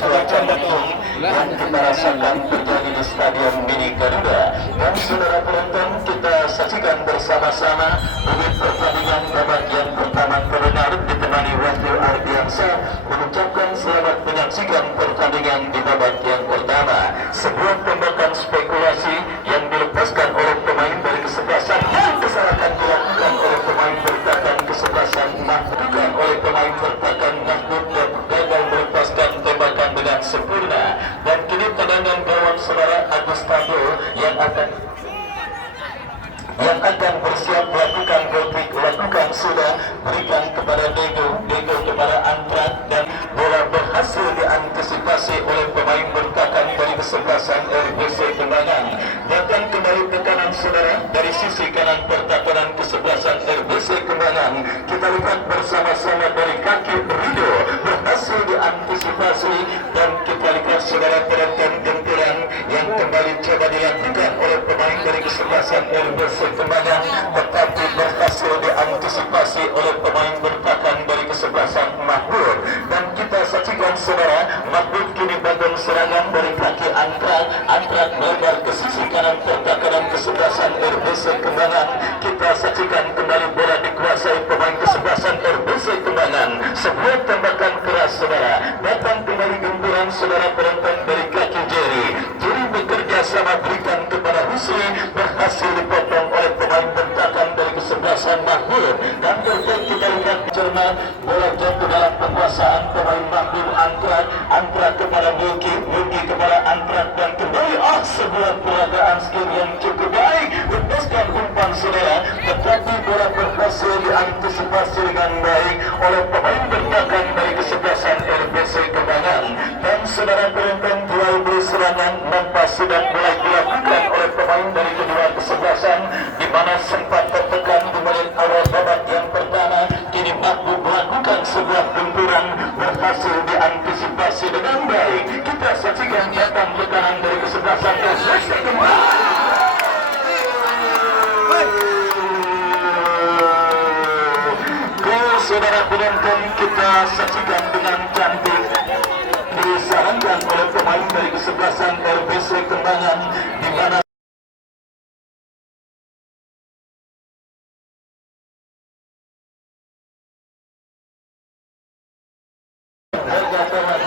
cuaca mendukung yang kita rasakan terjadi di Stadion Mini Garuda. Dan saudara penonton, kita saksikan bersama-sama unit pertandingan babak yang pertama kebenar ditemani Wahyu Ardiansyah mengucapkan selamat menyaksikan pertandingan di babak yang pertama. Sebuah tembakan spekulasi yang dilepaskan oleh pemain dari kesebelasan dan kesalahan dilakukan oleh pemain bertahan kesebelasan dilakukan oleh pemain bertahan Mahmud dan gagal melepaskan tembakan dengan sempurna. Dan kini tendangan gawang saudara Agustado yang akan bersiap melakukan goal kick, lakukan sudah, berikan kepada Dego kepada Antrak, dan bola berhasil diantisipasi oleh pemain bertahan dari kesebelasan RBC Kembangan. Bahkan kembali tekanan saudara dari sisi kanan pertahanan kesebelasan RBC Kembangan, kita lihat bersama-sama dari kaki Rido berhasil diantisipasi, dan kita lihat saudara penonton gentiran yang kembali coba dilakukan oleh pemain dari kesebelasan RBC Kembangan, tetapi berhasil diantisipasi oleh pemain bertahan dari kesebelasan Mahmud. Dan kita saksikan saudara, Mahmud kini bangun serangan dari kaki Antrak melebar ke sisi kanan pertahanan kesebelasan RBC Kembangan. Kita saksikan kembali bola dikuasai pemain kesebelasan RBC Kembangan. Sebuah tembakan keras saudara, datang kembali gempuran saudara penonton dari kaki Jerry bekerja sama, berikan kepada Husri, berhasil dipotong oleh pemain bertahan dari kesebelasan Mahmud. Dan terkait kita lihat cermat, bola jatuh dalam penguasaan pemain Mahmud Antrak kepada Mulki kepada Antrak, dan kembali sebuah peragaan skill yang cukup baik, lepaskan umpan saudara, tetapi bola berhasil diantisipasi dengan baik oleh pemain bertahan dari kesebelasan RBC Kembangan. Dan saudara penonton, jual beli serangan nampak sudah mulai dilakukan oleh pemain dari kedua kesebelasan, di mana sempat tertekan di menit awal babak yang pertama. Kini Mahmud melakukan sebuah gempuran, berhasil diantisipasi dengan baik. Kita saksikan datang tekanan dari kesebelasan RBC Kembangan. Saudara penonton, kita saksikan dengan cantik disarankan oleh pemain dari kesebelasan RBC Kembangan, di mana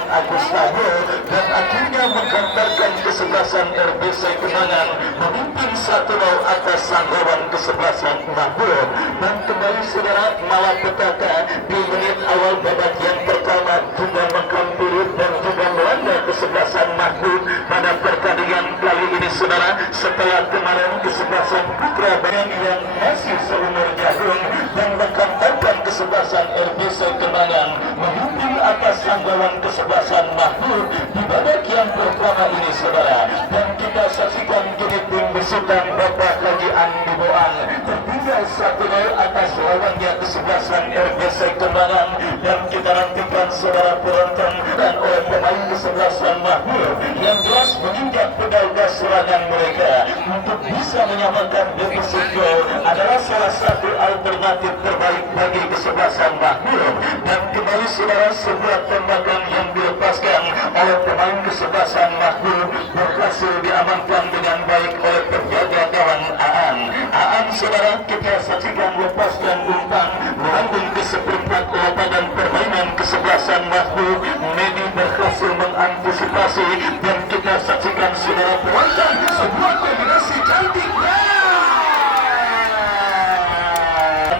Agustado, dan akhirnya menghantarkan kesebelasan RBC Kembangan memimpin 1-0 atas sanggawan kesebelasan Mahmud. Dan kembali saudara, malapetaka di menit awal babak yang pertama juga menghampiri dan juga melanda kesebelasan Mahmud pada pertandingan kali ini saudara. Setelah kemarin kesebelasan Putra Bayang yang masih seumur jagung dan menghantarkan kesebelasan RBC Kembangan memimpin atas sanggawan kesebelasan Mahmud di babak yang pertama ini saudara. Dan kita saksikan kini tim besutan Bapak Haji Andi Boang tertinggal 1-0 atas lawannya kesebelasan RBC Kembangan. Dan kita nantikan saudara penonton dan oleh pemain kesebelasan Mahmud yang jelas menginjak pedal gas serangan mereka untuk bisa menyamakan defisit gol adalah salah satu alternatif terbaik bagi kesebelasan Mahmud. Dan kembali saudara, sebuah tembakan yang dilepaskan oleh pemain kesebelasan Mahmud berhasil diamankan dengan baik oleh penjaga gawang Aan saudara. Kita saksikan lepaskan umpan melambung ke seperempat lapangan permainan kesebelasan Mahmud. Medi berhasil mengantisipasi, dan kita saksikan saudara penonton sebuah kombinasi cantik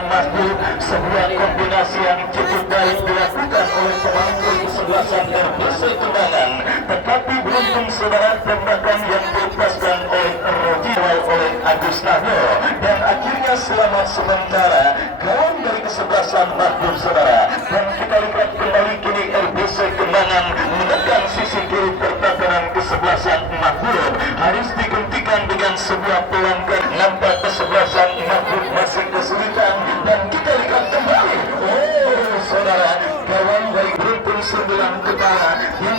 Mahmud, sebuah kombinasi yang cukup baik dilakukan oleh pemain kesebelasan RBC Kembangan, tetapi beruntung saudara tembakan yang dilepaskan oleh Roji oleh Agustado, dan akhirnya selamat sementara gawang dari kesebelasan Mahmud saudara. Dan kita lihat kembali kini RBC Kembangan menekan sisi kiri pertahanan kesebelasan Mahmud, harus digantikan dengan sebuah pelanggan. Nampak kesebelasan Mahmud masih kesulitan, dan kita lihat kembali saudara, gawang dari beruntung 9 kepala yang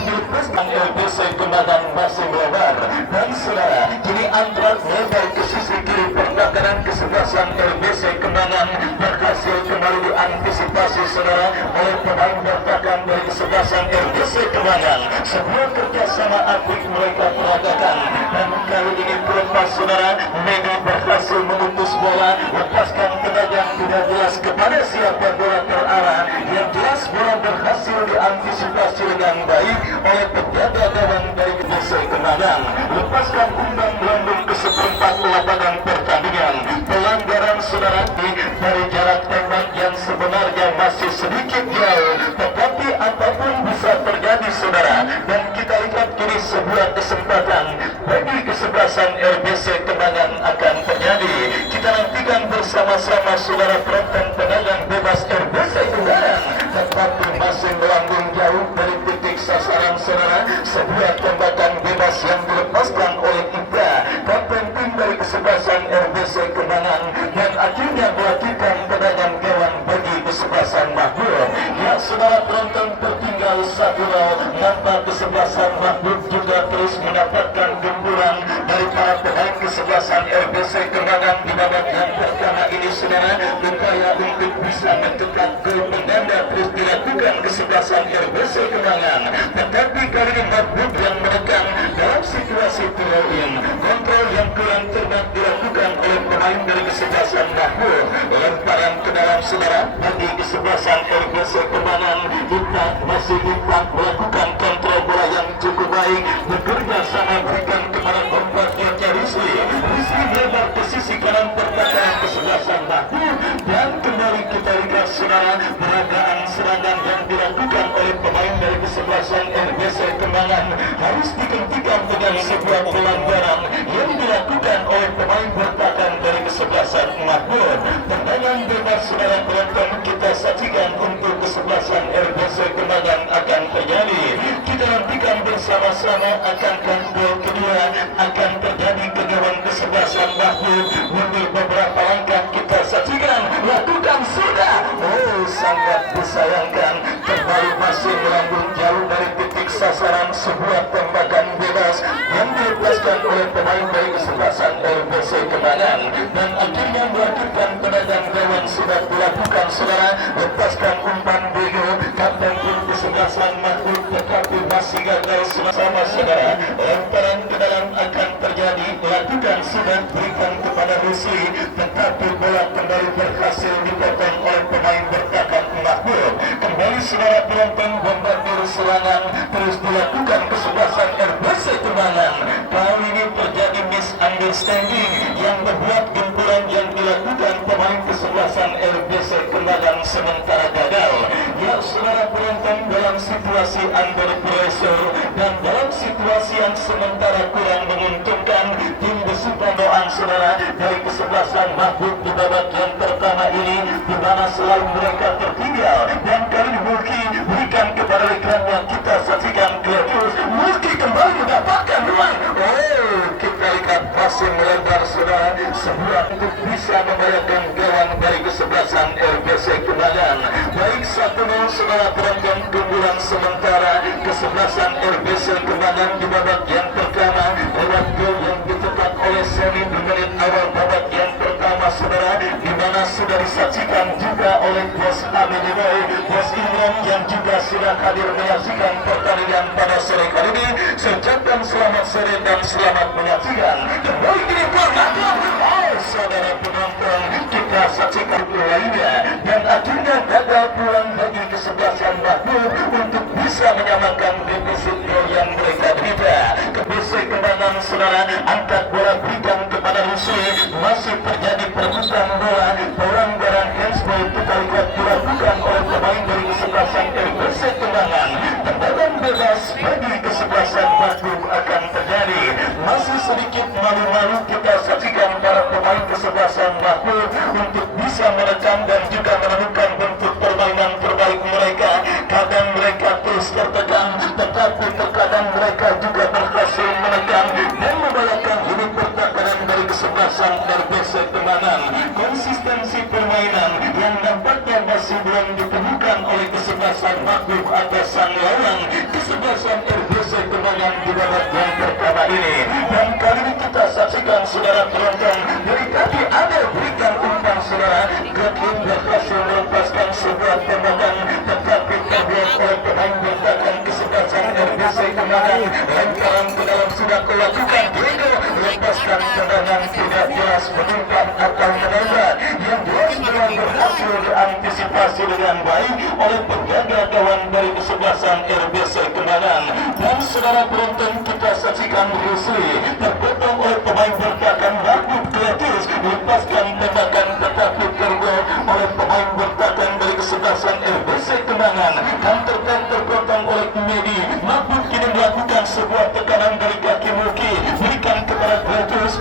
RBC Kemenangan masih melebar. Dan saudara, kini antrak lebar ke sisi kiri perdagangan kesebelasan RBC Kemenangan berhasil kembali diantisipasi saudara oleh pemain bertahan dari kesebelasan RBC Kemenangan. Sebuah kerjasama apik mereka peragakan, dan kali ini pelepas saudara Medi berhasil memutus bola, lepaskan tendangan tidak jelas kepada siapa bola terarah. Yang jelas bola berhasil diantisipasi dengan baik oleh penjaga gawang dari RBC Kemenangan. Lepaskan umpan melambung ke seperempat lapangan pertandingan. Pelanggaran saudara dari jarak tembak yang sebenarnya masih sedikit jauh, tetapi apapun bisa terjadi saudara. Dan kita lihat kini sebuah kesempatan bagi kesebelasan RBC Kemenangan akan terjadi. Kita nantikan bersama-sama saudara penonton tendangan bebas RBC Kemenangan, tetapi masih melambung jauh dari titik sasaran saudara. Sebuah tembakan bebas yang dilepaskan oleh Ibra, kapten tim dari kesebelasan RBC Kemenangan, dan akhirnya melakukan tendangan gawang bagi kesebelasan Mahmud. Ya saudara penonton, tertinggal 1-0. Nampak kesebelasan Mahmud juga terus mendapatkan gemburan dari para pemain kesebelasan RBC Kemenangan di babak yang pertama ini saudara. Upaya untuk bisa mencetak gol pengganda terus dilakukan kesebelasan RBC Kemenangan, tetapi kali ini Mahmud yang menekan dalam situasi throw-in. Kontrol yang kurang cermat dilakukan oleh pemain dari kesebelasan Mahmud. Lemparan ke dalam saudara bagi kesebelasan RBC Kemenangan. Kita masih melakukan kontrol bola yang cukup baik, bekerja sama berikan kepada kompaknya Rizli. Rizli lebar ke sisi kanan pertahanan kesebelasan Mahmud, dan kembali kita lihat saudara peragaan serangan yang dilakukan oleh pemain dari kesebelasan RBC Kemenangan harus dihentikan dengan sebuah pelanggaran yang dilakukan oleh pemain bertahan dari kesebelasan Mahmud. Tendangan bebas saudara penonton kita saksikan untuk kesebelasan RBC Kemenangan akan terjadi. Kita nantikan bersama-sama akankah gol kedua akan terjadi ke gawang kesebelasan Mahmud. Mundur beberapa langkah kita saksikan, lakukan sudah. Oh, sangat disayangkan, kembali masih melambung jauh dari titik sasaran. Sebuah tembakan bebas yang dilepaskan oleh pemain dari kesebelasan RBC Kemenangan, dan akhirnya melakukan tendangan gawang sudah dilakukan saudara. Lepaskan umpan Bego, kapten tim kesebelasan Mahmud, tetapi masih gagal sama saudara. Lemparan ke dalam akan terjadi, lakukan sudah berikan kepada Rusli, tetapi bola kembali berhasil dipotong oleh pemain bertahan Mahmud. Kembali saudara penonton, bombardir serangan terus dilakukan kesebelasan RBC Kemenangan. Kali ini terjadi misunderstanding yang membuat gempuran yang dilakukan pemain kesebelasan RBC Kemenangan sementara gagal. Ya saudara penonton, dalam situasi under pressure dan dalam situasi yang sementara kurang menguntungkan, tim besutan doang saudara dari kesebelasan Mahmud di babak yang pertama ini, di mana selalu mereka tertinggal, dan kali ini Mulki berikan kepada rekannya. Kita saksikan Cletus, Mulki kembali mendapatkan ruang. Oh, kita lihat masih melebar saudara, sebuah untuk bisa membayangkan gawang dari kesebelasan RBC Kemenangan. Baik 1-0 saudara penonton, keunggulan sementara kesebelasan RBC Kemenangan di babak yang pertama lewat gol yang dicetak oleh Seni di menit awal babak yang pertama saudara, di mana sudah disaksikan juga oleh Bos Aminimoy, Bos Imron yang juga sudah hadir menyaksikan pertandingan pada sore kali ini. Sejauhkan selamat sore dan selamat menyaksikan. Kembali kini pertandingan, oh saudara penonton, kita saksikan lainnya, dan akhirnya gagal pulang bagi kesebelasan Mahmud untuk bisa menyamakan defisit gol yang mereka derita. RBC Kemenangan saudara angkat bola berikan kepada Rusli, masih terjadi perebutan bola, pelanggaran handsball kita lihat dilakukan oleh pemain dari kesebelasan RBC Kemenangan. Tendangan bebas bagi kesebelasan Mahmud akan terjadi. Masih sedikit malu-malu kita saksikan para pemain kesebelasan Mahmud di babak yang pertama ini. Dan kali ini kita saksikan saudara penonton, dari tadi ada berikan umpan saudara, Gakin berhasil melepaskan sebuah tembakan, tetapi terbuat oleh pemain bertahan kesebelasan RBC Kembangan. Lemparan ke dalam sudah kelakukan Diego, lepaskan tendangan tidak jelas menumpan atau menembak, yang jelas memang berhasil diantisipasi dengan baik oleh penjaga gawang dari kesebelasan RBC Kembangan. Dan saudara penonton, kita saksikan Rusli terpotong oleh pemain bertahan Mahmud Kletis, lepaskan tembakan tetapi terbuat oleh pemain bertahan dari kesebelasan RBC Kembangan. Dan terpotong oleh Medi. Mahmud kini melakukan sebuah tekanan dari kaki Muki, berikan kepada Kletis,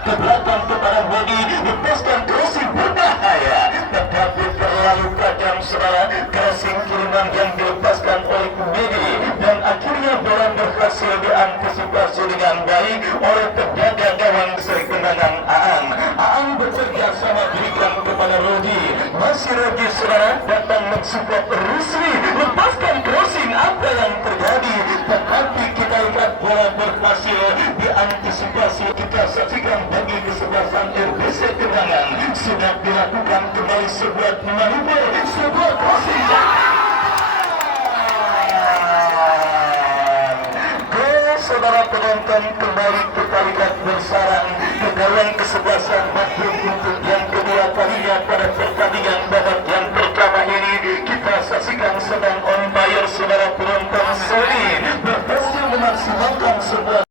ke belakang kepada Medi, lepaskan crossing berbahaya tetapi terlalu tajam saudara, crossing kiriman yang dilepaskan oleh Medi, dan akhirnya bola berhasil diantisipasi dengan baik oleh penjaga gawang Seri Kembangan Aan. Aan bekerja sama berikan kepada Rodi, masih Rodi saudara datang mensupport Rusli, lepaskan crossing, apa yang terjadi, tetapi kita lihat bola berhasil diantisipasi. Kita saksikan bagi kesebelasan RBC Kembangan sudah dilakukan kembali sebuah manuver, sebuah crossing. Saudara penonton, kembali kita lihat bersarang ke gawang kesebelasan Mahmud untuk yang kedua kalinya pada pertandingan babak yang pertama ini. Kita saksikan sedang on fire saudara penonton, Sony berhasil memaksimalkan sebuah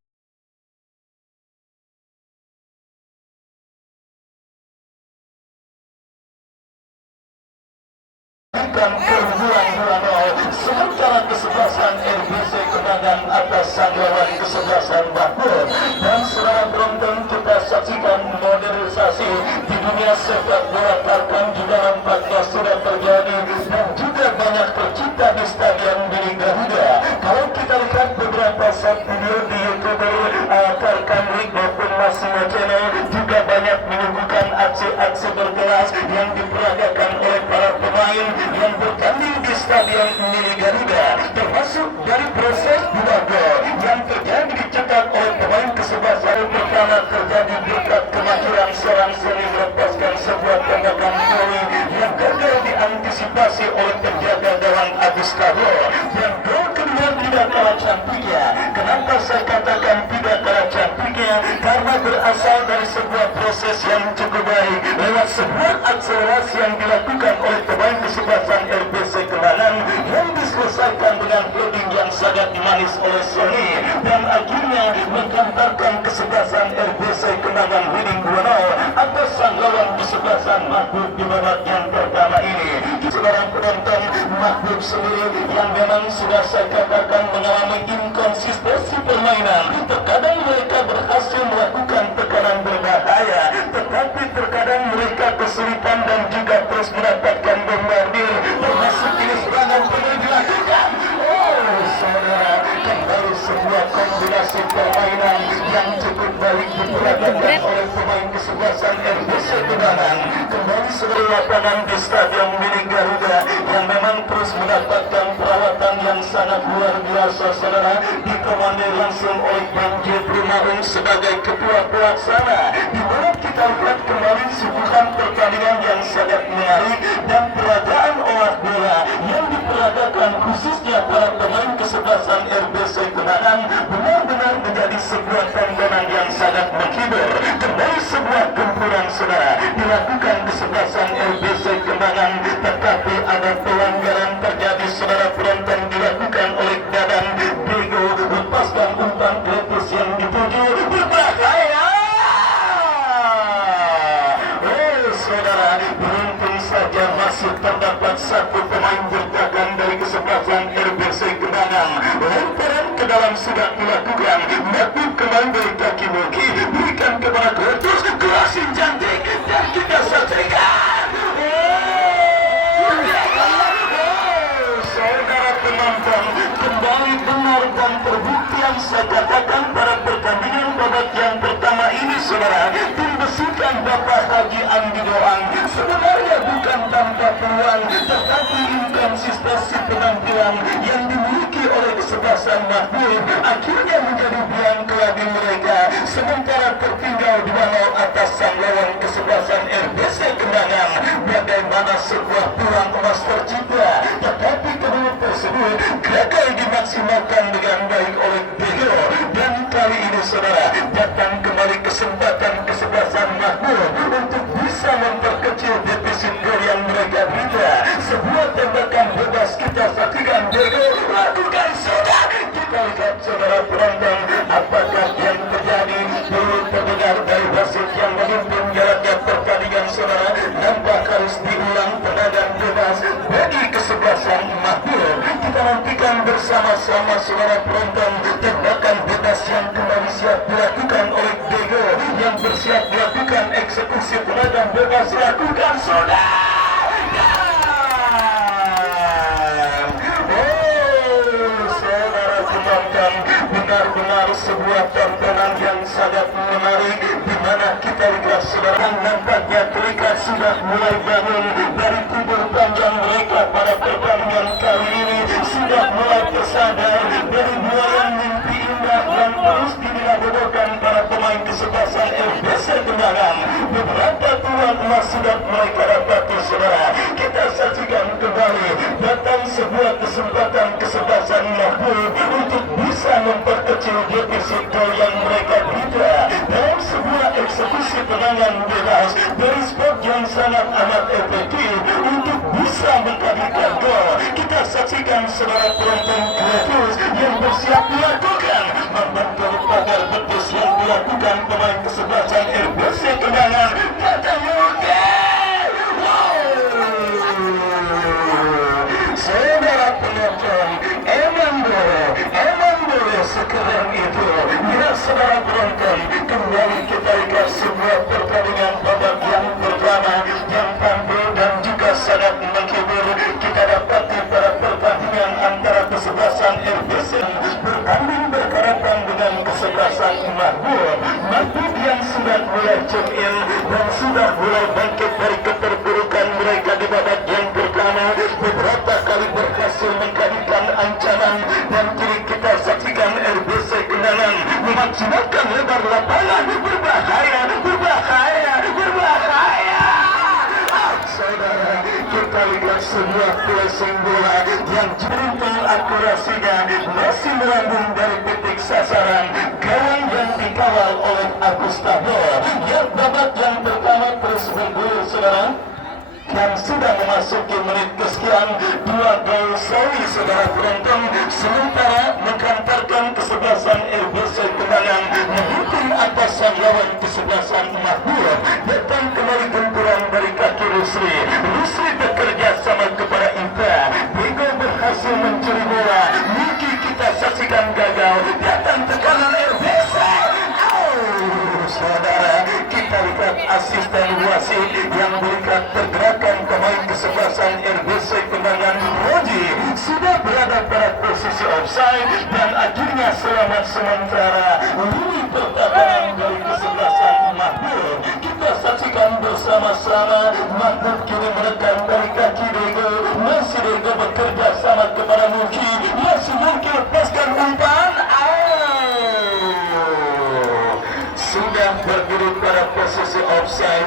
keunggulan 2-0, sementara kesebelasan RBC Kembangan atas sanggawan kesebelasan Mahmud. Dan saudara penonton, kita saksikan modernisasi di dunia sepak bola. Tarkam juga nampaknya sudah terjadi dan juga banyak tercipta di stadion Milik Garuda. Kalau kita lihat beberapa saat video di YouTube Tarkam League maupun Massimo Channel, juga banyak menyuguhkan aksi-aksi berkelas yang diperagakan oleh para pemain yang bertanding di stadion Milik Garuda, termasuk dari proses 2 gol yang terjadi dicetak oleh pemain kesebelasan. Pertama terjadi berkat kemajuan seorang Sony melepaskan sebuah tembakan volley yang gagal diantisipasi oleh penjaga gawang Agus Kabo, dan gol kedua tidak kalah cantiknya. Kenapa saya katakan tidak kalah cantiknya? Karena berasal dari sebuah proses yang cukup baik lewat sebuah akselerasi yang dilakukan oleh pemain kesebelasan RBC Kembangan yang diselesaikan dengan heading yang sangat manis oleh Sony, dan akhirnya menghantarkan kesebelasan RBC Kembangan winning 2-0 atas sang lawan kesebelasan Mahmud di babak yang pertama ini. Saudara penonton, Mahmud sendiri yang memang sudah saya katakan mengalami inkonsistensi permainan. Terkadang mereka berhasil melakukan tekanan berbahaya, tetapi terkadang mereka kesulitan dan juga terus mendapatkan bombardir, termasuk ini serangan penuh dilakukan. Saudara, kembali sebuah kombinasi permainan yang cukup baik diperagakan oleh pemain kesebelasan RBC Kembangan. Kembali seluruh lapangan di stadion Milik Garuda yang memang terus mendapatkan perawatan yang sangat luar biasa saudara, dikomandir langsung oleh Bang Jepri Maung sebagai ketua pelaksana. Di mana kita lihat kembali suguhan pertandingan yang sangat menarik dan peragaan olah bola yang diperagakan khususnya para pemain kesebelasan RBC Kembangan benar-benar menjadi sebuah tontonan yang sangat menghibur. Kembali sebuah gempuran saudara dilakukan kesebelasan RBC Kembangan, tetapi ada pelanggaran terjadi saudara penonton, dilakukan oleh Dadan Diego, lepaskan umpan Kletis yang dituju berbahaya. Saudara, beruntung saja masih terdapat satu pemain bertahan dari kesebelasan RBC Kembangan. Lemparan ke dalam sudah dilakukan, tapi kembali dari kaki Muki, berikan kepada Kletis, crossing cantik, dan kita saksikan. Saudara penonton, kembali benar dan terbukti yang saya katakan pada pertandingan babak yang pertama ini saudara, tim besukan Bapak Haji Andi Doang sebenarnya bukan tanpa peluang, tetapi inkonsistensi penampilan yang dimiliki oleh kesebelasan kesebelasan Mahmud akhirnya menjadi biang keladi mereka, sementara tertinggal 2-0 atas sang lawan kesebelasan RBC Kendangan. Bagaimana sebuah peluang emas tercipta, tetapi kedua tersebut gagal dimaksimalkan dengan baik oleh Bego. Dan kali ini saudara, datang kembali kesempatan kesebelasan Mahmud untuk bisa memperkecil defisit gol yang mereka bina. Sebuah tembakan bebas kita saksikan Bego lakukan sudah. Kita lihat saudara penonton, apakah yang terjadi. Dulu terdengar dari wasit yang memimpin jaraknya pertandingan saudara, nampak harus diulang tendangan bebas bagi kesebelasan Mahmud. Kita nantikan bersama-sama saudara penonton, tembakan bebas yang kembali siap dilakukan oleh Bego yang bersiap melakukan eksekusi tendangan bebas. Lakukan sudah. Benar-benar sebuah tontonan yang sangat menarik, di mana kita lihat saudara nampaknya terikat sudah mulai bangun dari tidur panjang mereka pada pertandingan kali ini, sudah mulai tersadar dari buayan mimpi indah yang terus dilakukan para pemain kesebelasan RBC Kendangan. Beberapa tuan emas sudah mereka dapati saudara. Kita saksikan kembali datang sebuah kesempatan kesebelasan Mahmud untuk bisa memperkecil defisit gol yang mereka bina dalam sebuah eksekusi tendangan bebas dari spot yang sangat amat efektif untuk bisa menghadirkan gol. Kita saksikan saudara penonton Kreatus yang bersiap melakukan membentuk pagar betis yang dilakukan pemain kesebelasan RBC Kendangan. Kata mungkin saudara penonton, emang boleh sekeren itu. Ya saudara penonton, kembali kita lihat sebuah pertandingan babak yang pertama yang tampil dan juga sangat menghibur. Kita dapati pada pertandingan antara kesebelasan RBC bertanding berhadapan dengan kesebelasan Mahmud. Mahmud yang sudah mulai cemil dan sudah mulai bangkit dari keterpurukan mereka di babak yang pertama, beberapa kali berhasil menghadirkan ancaman, dan kini kita saksikan RBC Kendangan memaksimalkan lebar lapangan. Berbahaya. Saudara, kita lihat sebuah placing bola yang beruntung akurasinya masih melambung dari titik sasaran gawang yang dikawal oleh Agus Tabor. Yang babak yang pertama terus bergulir saudara, yang sudah memasuki menit kesekian 2 gol sawi saudara penonton, sementara menghantarkan kesebelasan RBC Kendangan menghitung atas sang lawan kesebelasan Mahmud. Datang kembali gempuran dari kaki Rusli bekerja sama kepada Impa. Bego berhasil mencuri bola, Miki kita saksikan gagal. Datang tekanan RBC. Saudara, kita lihat asisten wasit yang berikan pergerakan pemain kesebelasan RBC Kendangan Roji sudah berada pada posisi offside, dan akhirnya selamat sementara lini pertahanan dari kesebelasan Mahmud. Kita saksikan bersama-sama Mahmud kini menekan dari kaki Dego, masih Dego bekerja sama kepada Muki, masih Muki lepaskan umpan. Sudah berdiri pada posisi offside.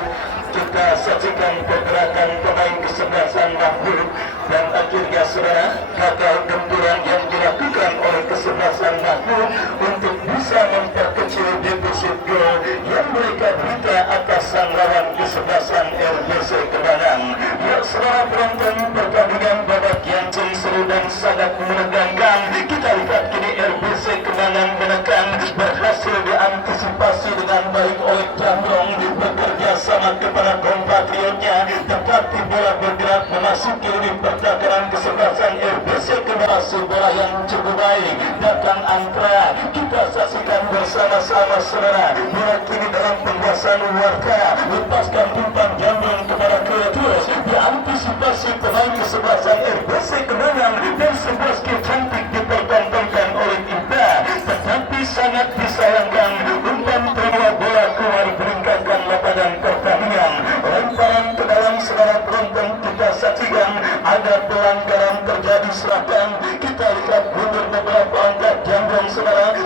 Kita saksikan pergerakan pemain kesebelasan Mahmud, dan akhirnya saudara gagal gempuran yang dilakukan oleh kesebelasan Mahmud untuk bisa memperkecil defisit gol yang mereka berikan atas sang lawan kesebelasan RBC Kendangan. Ya saudara penonton, pertandingan babak yang seru dan sangat menegangkan. Kita lihat kini RBC Kendangan menekan, berhasil diantisipasi dengan baik oleh Jamrong, bekerja sama kepada kompatriotnya, tetapi bola bergerak memasuki lini pertahanan kesebelasan RBC Kendangan. Bola yang cukup baik datang Antra, kita saksikan bersama-sama saudara. Bola kini dalam penguasaan warga, lepaskan umpan Jamrong kepada Kreatus, diantisipasi pemain kesebelasan RBC Kendangan, dan sebuah skill cantik dipertontonkan oleh Impa, tetapi sangat disayangkan umpan terbawa bola keluar meninggalkan lapangan pertandingan. Lemparan ke dalam saudara penonton, kita saksikan ada pelanggaran terjadi. Silakan kita lihat mundur beberapa angka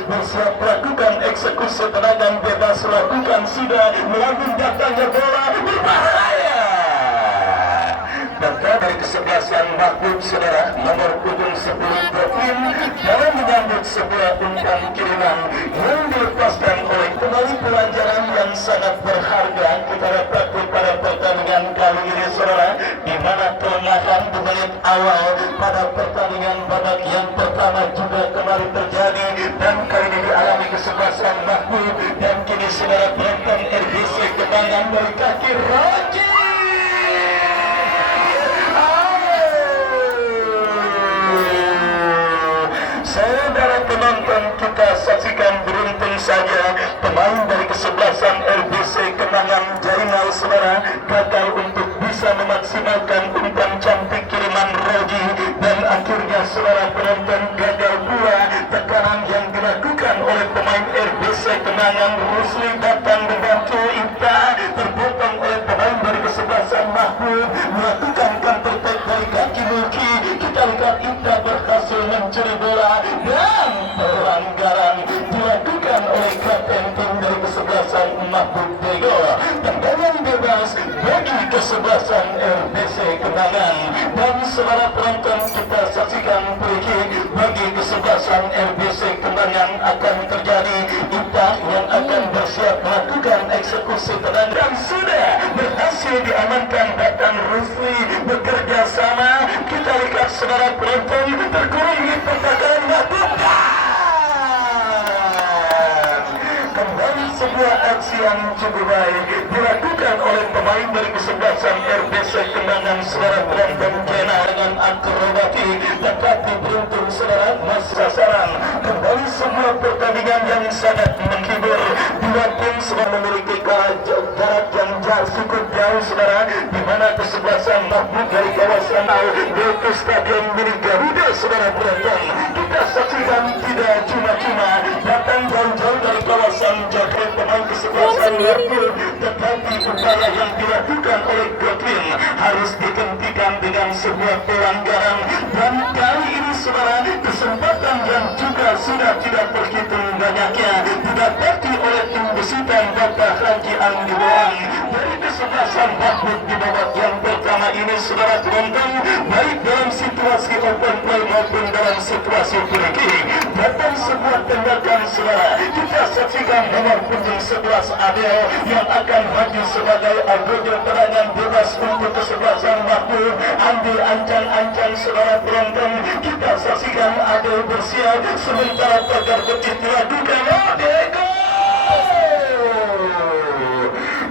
bersiap melakukan eksekusi tendangan bebas, lakukan sudah melambung datangnya bola berbahaya. Maka dari kesebelasan Mahbub saudara nomor punggung 10 Gopin dalam menyambut sebuah umpan kiriman yang dilepaskan oleh kembali pelajaran yang sangat berharga kita dapat pada pertandingan kali ini saudara, di mana kelemahan di menit awal pada pertandingan babak yang pertama juga kembali terjadi dan kali ini dialami kesebelasan Mahbub dan kini saudara penonton RBC kemenangan dari kaki Roji. Saudara penonton, kita saksikan beruntung saja pemain dari kesebelasan RBC Kenangan Jaringan saudara gagal untuk bisa memaksimalkan umpan cantik kiriman Roji dan akhirnya saudara penonton gagal pula tekanan yang dilakukan oleh pemain RBC Kenangan. Rusli datang membantu Ita terpotong oleh pemain dari kesebelasan Mahbub melakukan counter attack dari kaki Mulki. Kita lihat Ita berhasil mencuri bola dan pelanggaran dilakukan oleh kapten tim dari kesebelasan Mahbub Tego. Tendangan bebas bagi kesebelasan RBC Kenangan dan saudara penonton kita saksikan free bagi kesebelasan RBC Kenangan akan terjadi. Ita yang akan bersiap melakukan eksekusi tendangan dan sudah berhasil diamankan Batan Rusli bekerja sama. Kita lihat saudara penonton terkurung di pertakaran Mahbub. Kembali sebuah aksi yang cukup baik dilakukan oleh pemain dari kesebelasan RBC Kenangan saudara penonton Jena dengan akrobatik tetapi beruntung saudara masih sasaran. Kembali sebuah pertandingan yang sangat menghibur. Dua tim sedang memiliki jarak yang cukup jauh saudara, di mana kesebelasan Mahbub dari kawasan yaitu Stadion Milik Garuda saudara penonton. Kita saksikan tidak cuma-cuma datang jauh-jauh dari kawasan Jakarta pemain kesebelasan Mahbub, tetapi upaya yang dilakukan oleh Godwin harus dihentikan dengan sebuah pelanggaran. Dan kali ini saudara kesempatan yang juga sudah tidak terhitung banyaknya didapati oleh tim besutan Bapak Haji Anggiboan dari kesebelasan Mahbub di babak yang pertama ini saudara penonton, baik dalam situasi open play maupun dalam situasi free kick. Datang sebuah tembakan saudara, kita saksikan nomor punggung 11 Adel yang akan maju sebagai anggota tendangan bebas untuk kesebelasan Mahbub. Ambil ancang-ancang saudara penonton, kita saksikan Adel bersiap sementara pagar putih dilakukan Odego.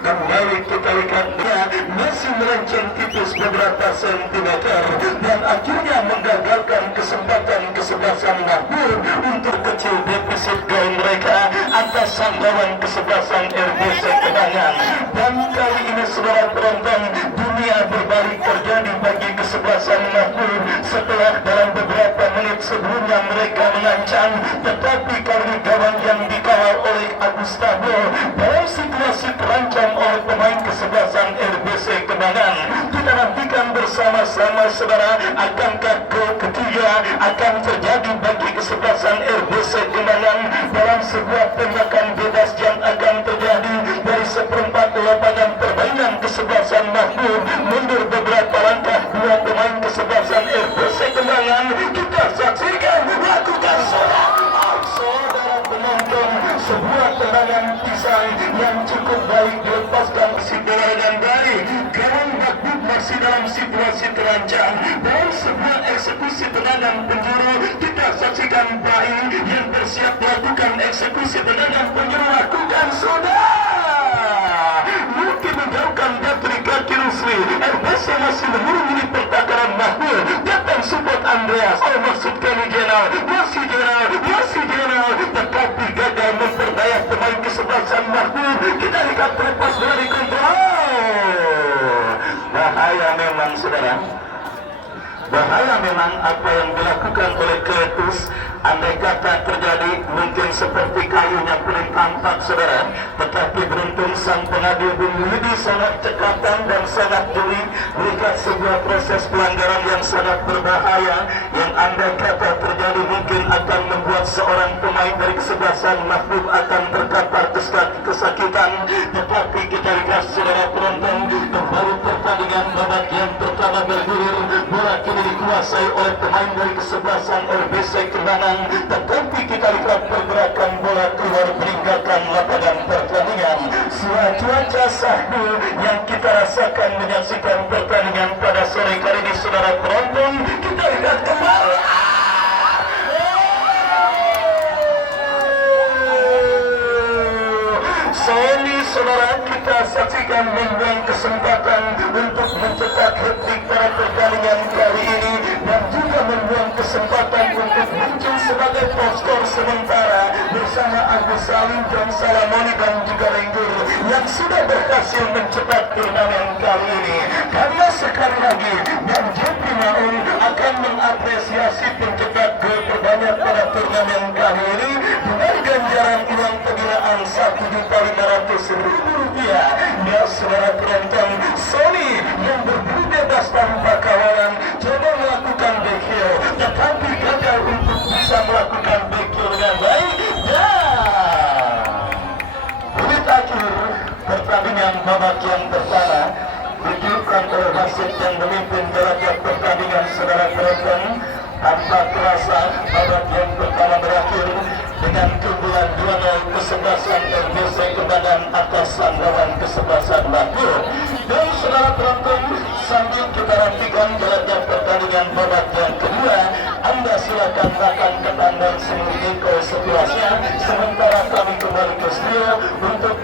Kembali kita lihat dia masih melenceng tipis beberapa sentimeter dan akhirnya menggagalkan kesempatan kesebelasan Mahbub untuk kecil defisit gol mereka atas sanggawan kesebelasan RBC Kenangan. Dan kali ini saudara penonton, dunia berbalik terjadi bagi kesebelasan Mahbub setelah dalam beberapa menit sebelumnya mereka mengancam, tetapi kali ini gawang yang dikawal oleh Agustavo dalam situasi terancam oleh pemain kesebelasan RBC Kenangan. Kita nantikan bersama-sama saudara, akankah gol ketiga akan terjadi bagi kesebelasan RBC Kenangan dalam sebuah tembakan bebas yang akan terjadi dari seperempat lapangan permainan kesebelasan Mahbub. Mundur beberapa langkah dua pemain kesebelasan RBC Kenangan. Kita saksikan lakukan saudara penonton, sebuah tendangan pisang yang cukup baik dilepaskan si bola dengan baik. Gawang Mahbub masih dalam situasi terancam dalam sebuah eksekusi tendangan penjuru. Kita saksikan baik yang bersiap melakukan eksekusi tendangan penjuru, lakukan sudah mungkin menjauhkan dari kaki Rusli. RBC masih menuruni pertakaran Mahbub. Datang support Andreas, maksud kami Jenal, masih Jenal, tetapi gagal memperdaya pemain kesebelasan Mahbub. Kita lihat terlepas dari kontrol. Bahaya memang saudara. bahaya memang apa yang dilakukan oleh Kletus. Andai kata terjadi mungkin seperti kayu yang paling tampak saudara, tetapi beruntung sang pengadil Bung Yudi sangat cekatan dan sangat jeli melihat sebuah proses pelanggaran yang sangat berbahaya yang andai kata terjadi mungkin akan membuat seorang pemain dari kesebelasan Mahfud akan terkapar kesakitan. Tetapi kita lihat saudara penonton, baru pertandingan babak yang pertama bergulir, bola kini dikuasai oleh pemain dari kesebelasan RBC Kerbanan. Tetapi kita lihat pergerakan bola keluar meninggalkan lapangan pertandingan. Cuaca sahdu yang kita rasakan menyaksikan pertandingan pada sore kali ini saudara penonton, kita lihat kembali. Sony saudara, kita saksikan membuang kesempatan untuk mencetak hat-trick pada pertandingan kali ini dan juga membuang kesempatan untuk muncul sebagai top skor sementara bersama Agus Salim, John Salamoni dan juga Lenggur yang sudah berhasil mencetak turnamen kali ini. Karena sekali lagi dan Jepri Maung akan mengapresiasi pencetak gol terbanyak pada turnamen kali ini dengan ganjaran uang pembinaan Rp1.500.000. Ya saudara penonton, Sony yang berburu bebas tanpa kawalan coba melakukan backhill tetapi gagal untuk bisa melakukan backhill dengan baik. Menit akhir pertandingan babak yang pertama ditiupkan oleh wasit yang memimpin gelagat pertandingan saudara penonton. Tanpa terasa babak yang pertama berakhir dengan keunggulan 2-0 kesebelasan RBC Kerbanan atas lawan kesebelasan Mahfud. Dan saudara penonton, sambil kita nantikan gelagat pertandingan babak yang kedua, Anda silakan makan ketan dan seminggu sepuasnya sementara kami kembali ke studio untuk